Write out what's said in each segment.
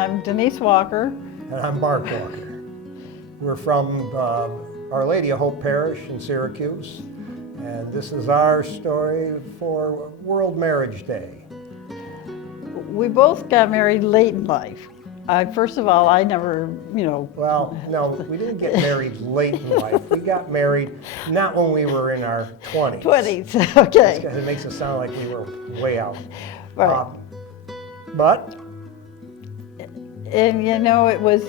I'm Denise Walker. And I'm Mark Walker. We're from Our Lady of Hope Parish in Syracuse, and this is our story for World Marriage Day. We both got married late in life. First of all, I never, Well, no, we didn't get married late in life. We got married not when we were in our 20s. 20s, okay. It makes it sound like we were way out. Right. But And it was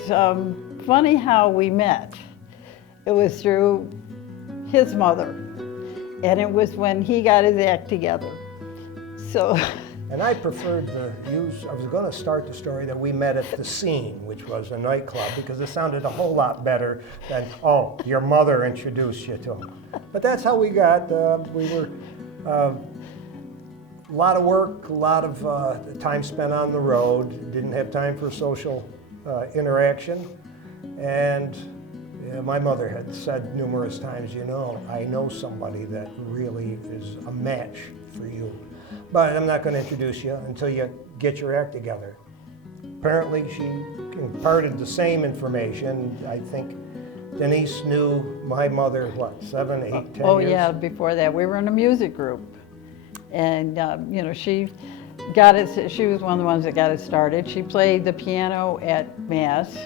funny how we met. It was through his mother, and it was when he got his act together. So. And I preferred I was going to start the story that we met at the Scene, which was a nightclub, because it sounded a whole lot better than, oh, your mother introduced you to him. But that's how we got, we were, a lot of work, a lot of time spent on the road, didn't have time for social interaction. And my mother had said numerous times, I know somebody that really is a match for you. But I'm not going to introduce you until you get your act together. Apparently, she imparted the same information. I think Denise knew my mother, 7, 8, 10 years? Oh yeah, before that. We were in a music group. And, she got it, she was one of the ones that got it started. She played the piano at Mass.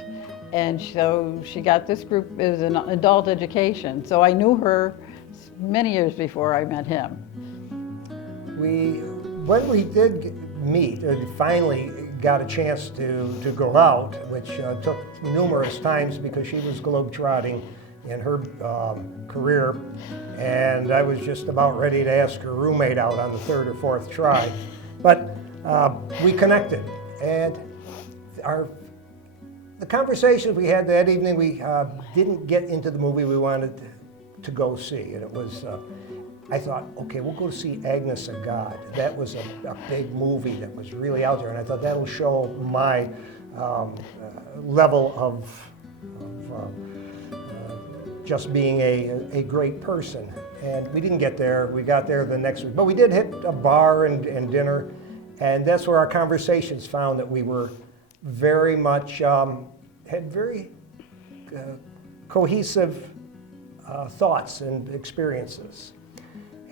And so she got this group as an adult education. So I knew her many years before I met him. When we did meet, finally got a chance to go out, which took numerous times because she was globetrotting in her career, and I was just about ready to ask her roommate out on the 3rd or 4th try. But we connected, and the conversations we had that evening, we didn't get into the movie we wanted to go see, and it was. I thought, okay, we'll go see Agnes of God. That was a big movie that was really out there, and I thought that'll show my level of just being a great person. And we didn't get there. We got there the next week. But we did hit a bar and dinner, and that's where our conversations found that we were very much, had very cohesive thoughts and experiences.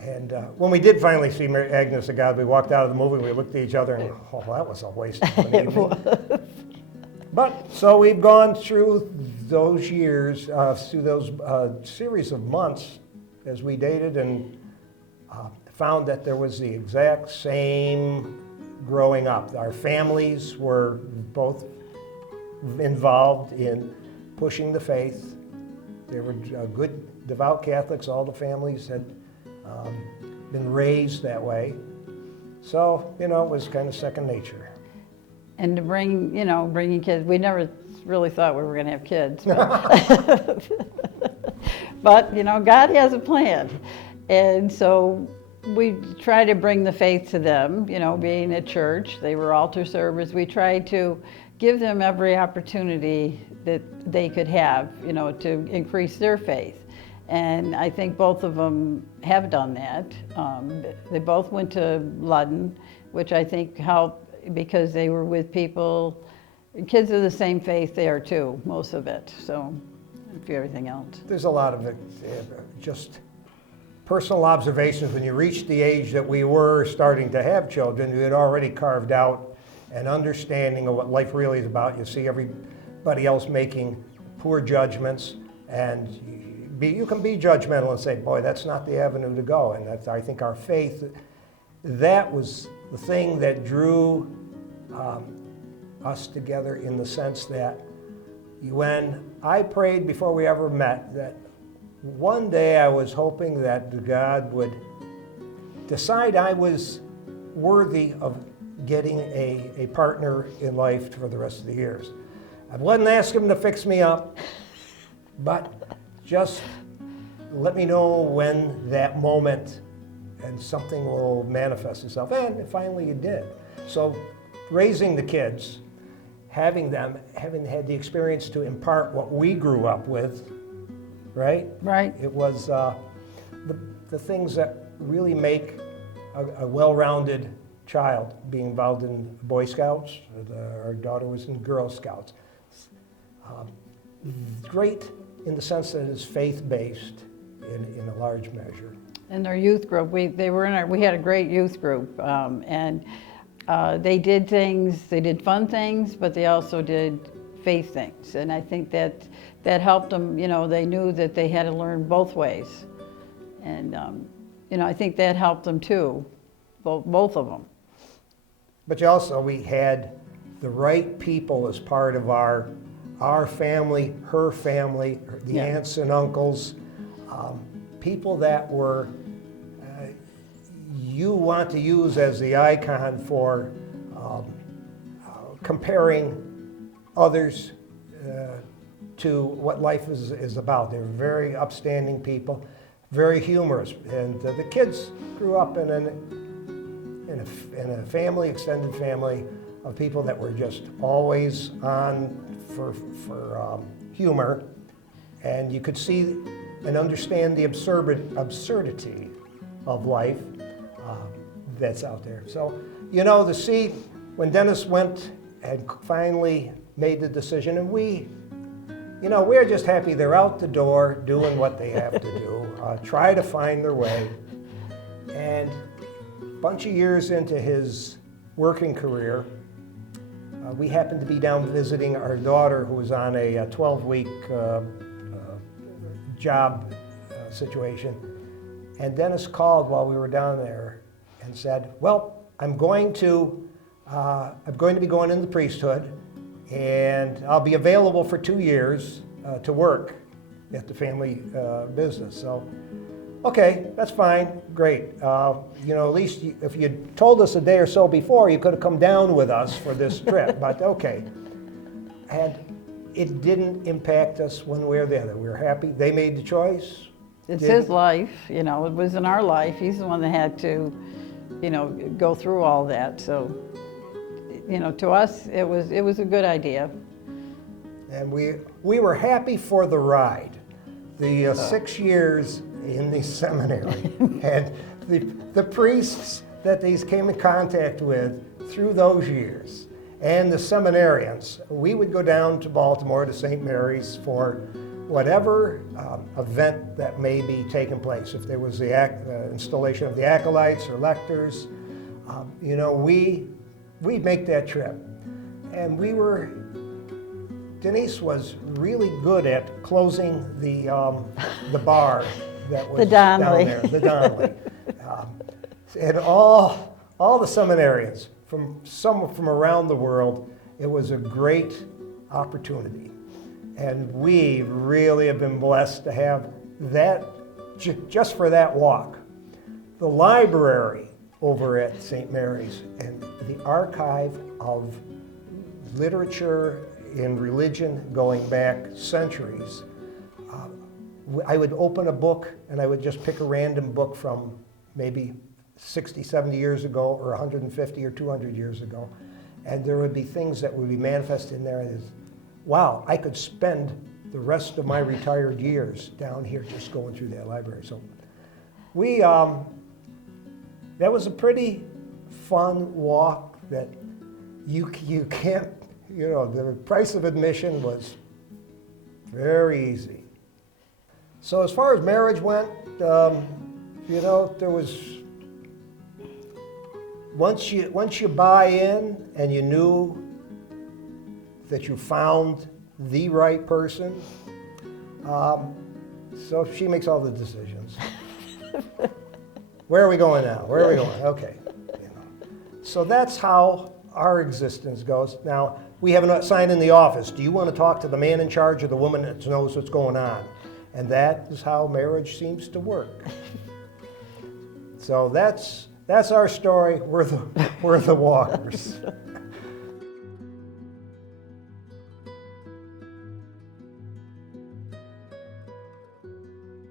And when we did finally see Agnes of God, we walked out of the movie, we looked at each other and, oh, that was a waste of an evening. But, so we've gone through those years, through those series of months as we dated, and found that there was the exact same growing up. Our families were both involved in pushing the faith. They were good, devout Catholics. All the families had been raised that way. So, it was kind of second nature. And to bringing kids, we never really thought we were going to have kids. But, God has a plan. And so we try to bring the faith to them, being at church. They were altar servers. We tried to give them every opportunity that they could have, to increase their faith. And I think both of them have done that. They both went to Ludden, which I think helped because they were with people, kids of the same faith there too, most of it, so everything else. There's a lot of it, just personal observations. When you reach the age that we were starting to have children, you had already carved out an understanding of what life really is about. You see everybody else making poor judgments, and you can be judgmental and say, boy, that's not the avenue to go. And that's, I think our faith, that was the thing that drew us together, in the sense that when I prayed before we ever met, that one day I was hoping that God would decide I was worthy of getting a partner in life for the rest of the years. I wouldn't ask him to fix me up, but just let me know when that moment and something will manifest itself. And finally it did. So raising the kids, having had the experience to impart what we grew up with, right? Right. It was the things that really make a well-rounded child being involved in Boy Scouts. Our daughter was in Girl Scouts. Great in the sense that it's faith-based in a large measure. In our youth group, we had a great youth group, and they did things, they did fun things, but they also did faith things. And I think that helped them, they knew that they had to learn both ways. And, I think that helped them too, both of them. But we had the right people as part of our family, her family, the aunts and uncles, people that were, you want to use as the icon for comparing others to what life is about. They were very upstanding people, very humorous. And the kids grew up in a family, extended family, of people that were just always on for humor, and you could see and understand the absurdity of life that's out there. So, to see when Dennis went and finally made the decision, and we're just happy they're out the door doing what they have to do, try to find their way, and a bunch of years into his working career, we happened to be down visiting our daughter, who was on a 12-week job situation. And Dennis called while we were down there and said, well, I'm going to be going into the priesthood, and I'll be available for 2 years to work at the family business. So, okay, that's fine, great. At least if you'd told us a day or so before, you could have come down with us for this trip, but okay. And it didn't impact us one way or the other. We were happy. They made the choice. It's his life, it wasn't our life. He's the one that had to, go through all that. So, to us, it was a good idea. And we were happy for the ride. The 6 years in the seminary and the priests that these came in contact with through those years, and the seminarians. We would go down to Baltimore to St. Mary's for whatever event that may be taking place. If there was the installation of the acolytes or lectors, we'd make that trip. And Denise was really good at closing the bar that was down there, the Donnelly. And all the seminarians from around the world, it was a great opportunity. And we really have been blessed to have that, just for that walk. The library over at St. Mary's and the archive of literature in religion going back centuries. I would open a book and I would just pick a random book from maybe 60, 70 years ago or 150 or 200 years ago. And there would be things that would be manifest in there as, wow, I could spend the rest of my retired years down here just going through that library. So that was a pretty fun walk that you can't, the price of admission was very easy. So as far as marriage went, there was, once you buy in and you knew that you found the right person, so she makes all the decisions. Where are we going now? Where are we going? Okay. So that's how our existence goes. Now, we have a sign in the office. Do you want to talk to the man in charge or the woman that knows what's going on? And that is how marriage seems to work. So that's our story. We're the walkers.